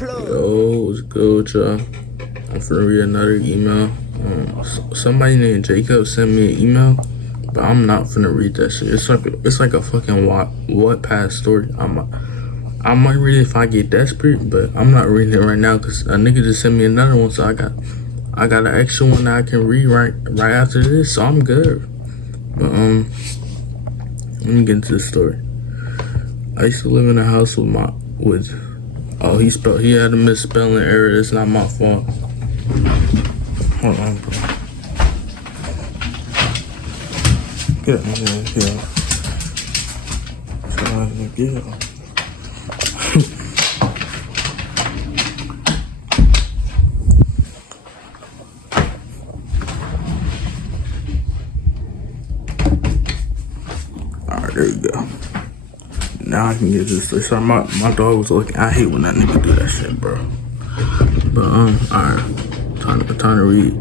Yo, what's good, y'all? I'm finna read another email. Somebody named Jacob sent me an email, but I'm not finna read that shit. It's like a fucking Wattpad story. I might read it if I get desperate, but I'm not reading it right now because a nigga just sent me another one, so I got an extra one that I can read right after this, so I'm good. But let me get into the story. I used to live in a house with he had a misspelling error. It's not my fault. Hold on, bro. Get out here. Get out. Alright, there you go. Now I can get this. Sorry, my dog was looking. I hate when that nigga do that shit, bro. But alright. Time to read.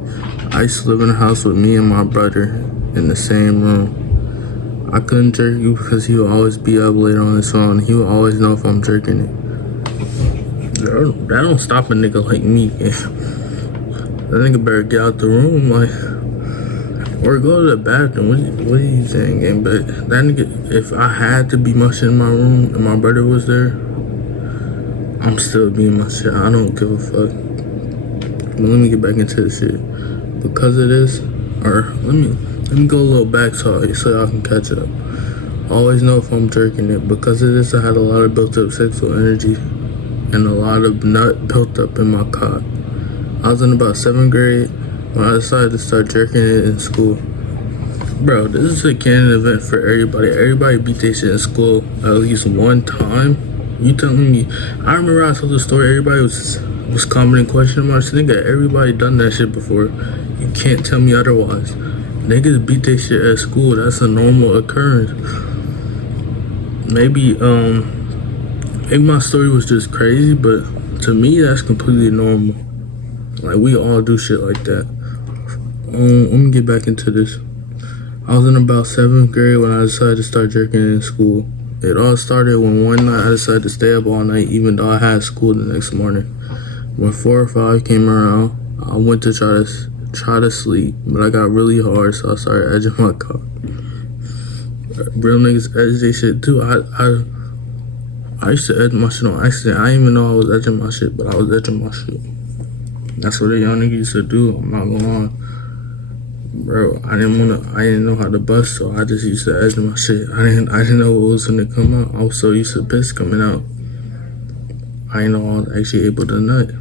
I used to live in a house with me and my brother in the same room. I couldn't jerk you because he would always be up late on his phone. He would always know if I'm jerking it. That don't stop a nigga like me. That nigga better get out the room, or go to the bathroom. What are you saying, gang? But that nigga, if I had to be my shit in my room and my brother was there, I'm still being my shit. I don't give a fuck. But let me get back into this shit. Because of this, or let me go a little back so y'all can catch up. I always know if I'm jerking it. Because of this, I had a lot of built up sexual energy and a lot of nut built up in my cock. I was in about 7th grade when I decided to start jerking it in school. Bro, this is a canon event for everybody. Everybody beat their shit in school at least one time. You telling me? I remember I told the story. Everybody was commenting question marks. Nigga, everybody done that shit before. You can't tell me otherwise. Niggas beat their shit at school. That's a normal occurrence. Maybe my story was just crazy, but to me that's completely normal. Like, we all do shit like that. Let me get back into this. I was in about 7th grade when I decided to start jerking in school. It all started when one night I decided to stay up all night even though I had school the next morning. When 4 or 5 came around, I went to try to sleep, but I got really hard, so I started edging my cock. Real niggas edge their shit too. I used to edge my shit on accident. I didn't even know I was edging my shit, but I was edging my shit. That's what a young nigga used to do. I'm not gonna lie. Bro, I didn't know how to bust, so I just used to edge my shit. I didn't know what was gonna come out. I was so used to piss coming out. I didn't know I was actually able to nut.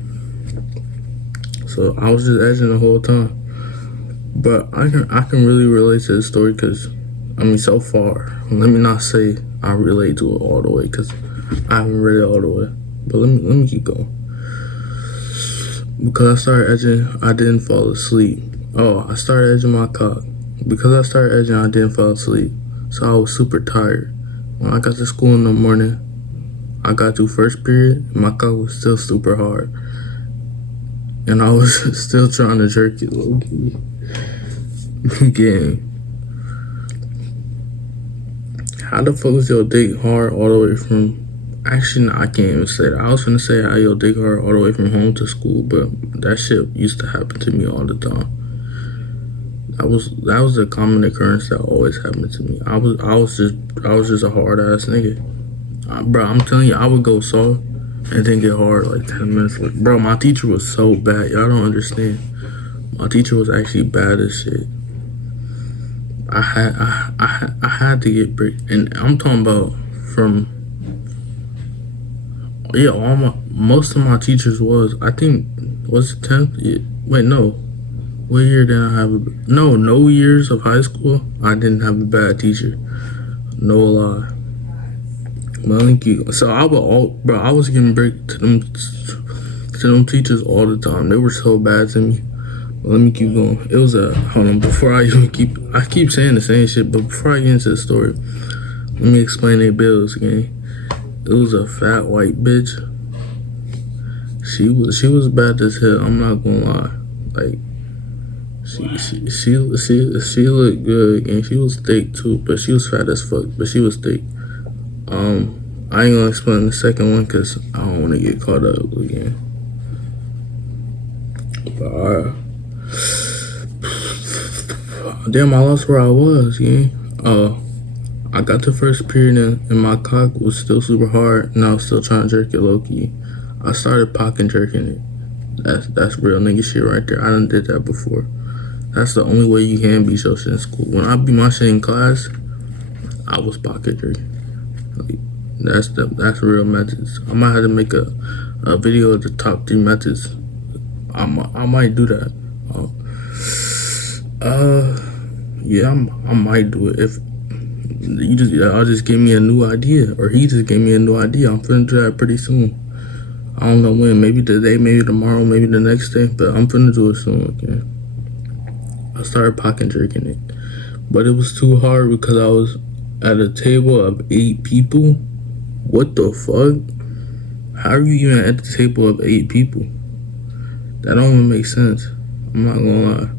So I was just edging the whole time. But I can really relate to this story because, so far, let me not say I relate to it all the way because I haven't read it all the way. But let me keep going. Because I started edging, I didn't fall asleep. I started edging my cock. Because I started edging, I didn't fall asleep. So I was super tired. When I got to school in the morning, I got through first period, and my cock was still super hard. And I was still trying to jerk it low-key. Again. How the fuck was your dick hard all the way from... Actually, no, I can't even say that. I was gonna say how your dick hard all the way from home to school, but that shit used to happen to me all the time. That was a common occurrence that always happened to me. I was just a hard ass nigga. Bro, I'm telling you, I would go soft and then get hard like 10 minutes. Like, bro, my teacher was so bad. Y'all don't understand. My teacher was actually bad as shit. I had to get bricked, and I'm talking about from. Yeah, most of my teachers was, I think, was it 10th? Yeah. Wait, no. What year did I have no years of high school, I didn't have a bad teacher. No lie. Well, thank you. So I was getting bricked to them teachers all the time. They were so bad to me. Well, let me keep going. It was hold on, before I keep saying the same shit, but before I get into the story, let me explain their bills again. It was a fat white bitch. She was bad as hell. I'm not gonna lie. Like, she looked good and she was thick too, but she was fat as fuck. But she was thick. I ain't gonna explain the second one because I don't want to get caught up again. But damn, I lost where I was, yeah. I got the first period and my cock was still super hard and I was still trying to jerk it low key. I started pocket jerking it. That's real nigga shit right there. I done did that before. That's the only way you can beat your shit in school. When I beat my shit in class, I was pocket jerking. Like, that's real methods. I might have to make a video of the top 3 methods. I might do that. Yeah, I might do it if y'all just give me a new idea, or he just gave me a new idea. I'm finna do that pretty soon. I don't know when. Maybe today, maybe tomorrow, maybe the next day. But I'm finna do it soon. Okay. I started pocket jerking it, but it was too hard because I was at a table of 8 people. What the fuck? How are you even at the table of 8 people? That don't even make sense. I'm not gonna lie.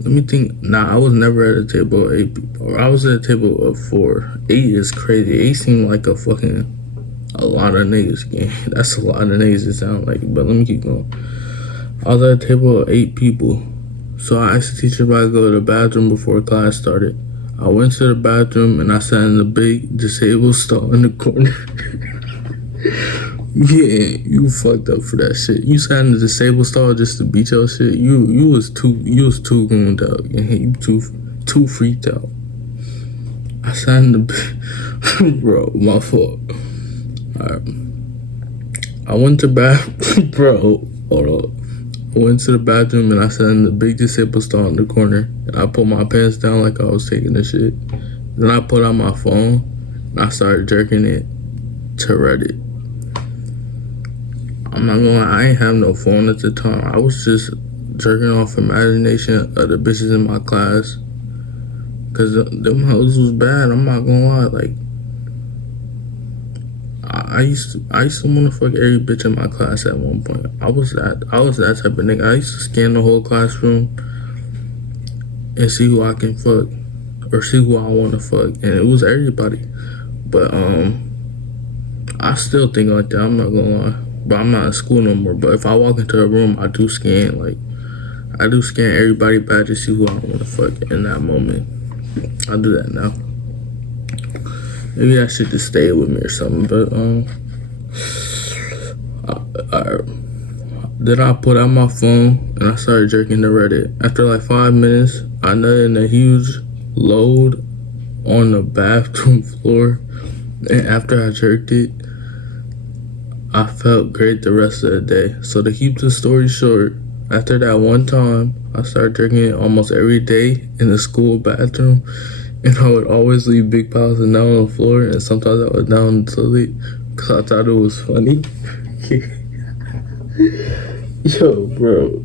Let me think. Nah, I was never at a table of 8 people. Or I was at a table of 4. 8 is crazy. 8 seemed like a lot of niggas. Gang. That's a lot of niggas it sound like. But let me keep going. I was at a table of 8 people. So I asked the teacher if I could go to the bathroom before class started. I went to the bathroom and I sat in the big disabled stall in the corner. Yeah, you fucked up for that shit. You sat in the disabled stall just to beat your shit. You was too gooned out. You too freaked out. I sat in the bro, my fault. Alright. I went to bro, hold up. I went to the bathroom and I sat in the big disabled stall in the corner. And I put my pants down like I was taking the shit. Then I put out my phone and I started jerking it to Reddit. I'm not gonna lie, I ain't have no phone at the time. I was just jerking off imagination of the bitches in my class. Cause them hoes was bad, I'm not gonna lie. Like, I used to wanna fuck every bitch in my class at one point. I was that type of nigga. I used to scan the whole classroom and see who I can fuck. Or see who I wanna fuck. And it was everybody. But I still think like that, I'm not gonna lie. But I'm not in school no more. But if I walk into a room, I do scan everybody back to see who I want to fuck in that moment. I do that now. Maybe that shit just stay with me or something. But then I put out my phone and I started jerking the Reddit. After like 5 minutes, I nutted in a huge load on the bathroom floor. And after I jerked it, I felt great the rest of the day. So to keep the story short, after that one time, I started drinking it almost every day in the school bathroom. And I would always leave big piles of nut on the floor. And sometimes I would down the toilet because I thought it was funny. Yo, bro.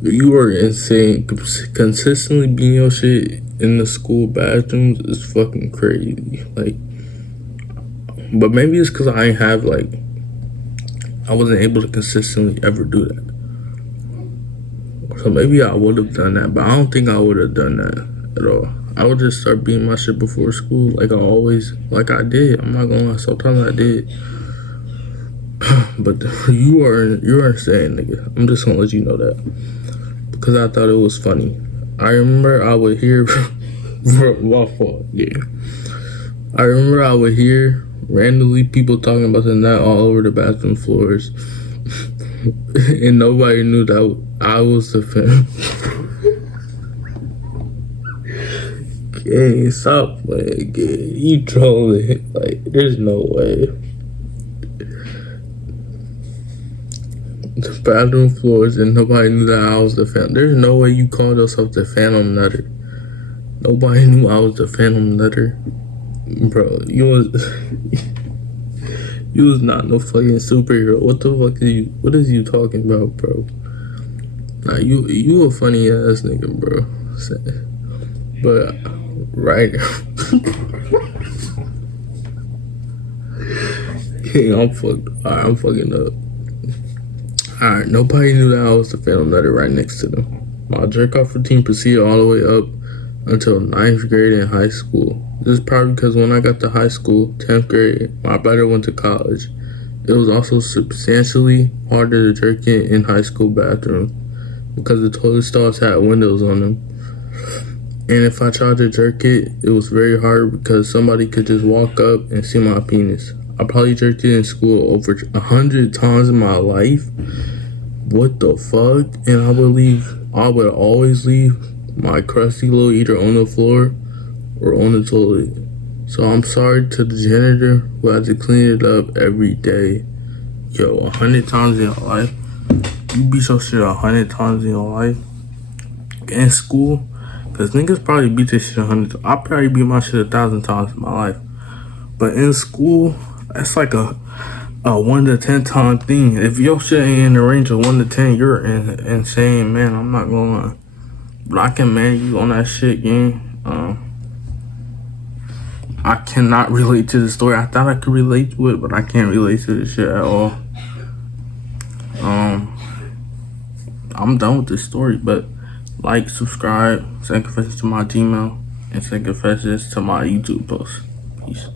You are insane. Consistently being your shit in the school bathrooms is fucking crazy. Like, but maybe it's because I ain't have, like, I wasn't able to consistently ever do that. So maybe I would have done that, but I don't think I would have done that at all. I would just start beating my shit before school like I did. I'm not gonna lie, sometimes I did. But you're insane, nigga. I'm just gonna let you know that. Because I thought it was funny. I remember I would hear, my fault, yeah. I remember I would hear randomly people talking about the nut all over the bathroom floors. And nobody knew that I was the fan. Gang, stop playing, gang. You trolling. Like, there's no way. The bathroom floors and nobody knew that I was the fan. There's no way you called yourself the Phantom Nutter. Nobody knew I was the Phantom Nutter. Bro, you was not no fucking superhero. What the fuck what is you talking about, bro? Nah, you a funny ass nigga, bro. But right. Yeah, I'm fucked. Alright, I'm fucking up. Alright, nobody knew that I was the Phantom Nutter right next to them. My jerk off routine proceeded all the way up until 9th grade in high school. This is probably because when I got to high school, 10th grade, my brother went to college. It was also substantially harder to jerk in high school bathroom because the toilet stalls had windows on them. And if I tried to jerk it, it was very hard because somebody could just walk up and see my penis. I probably jerked it in school over 100 times in my life. What the fuck? And I would always leave my crusty little eater on the floor or on the toilet. So I'm sorry to the janitor who had to clean it up every day. Yo, 100 times in your life? You beat your shit 100 times in your life? In school? Because niggas probably beat this shit 100 times. I probably beat my shit 1,000 times in my life. But in school, that's like a 1 to 10 time thing. If your shit ain't in the range of 1 to 10, you're insane, man. I'm not gonna lie. But I can man you on that shit, gang. I cannot relate to the story. I thought I could relate to it, but I can't relate to this shit at all. I'm done with this story, but like, subscribe, send confessions to my Gmail, and send confessions to my YouTube post. Peace.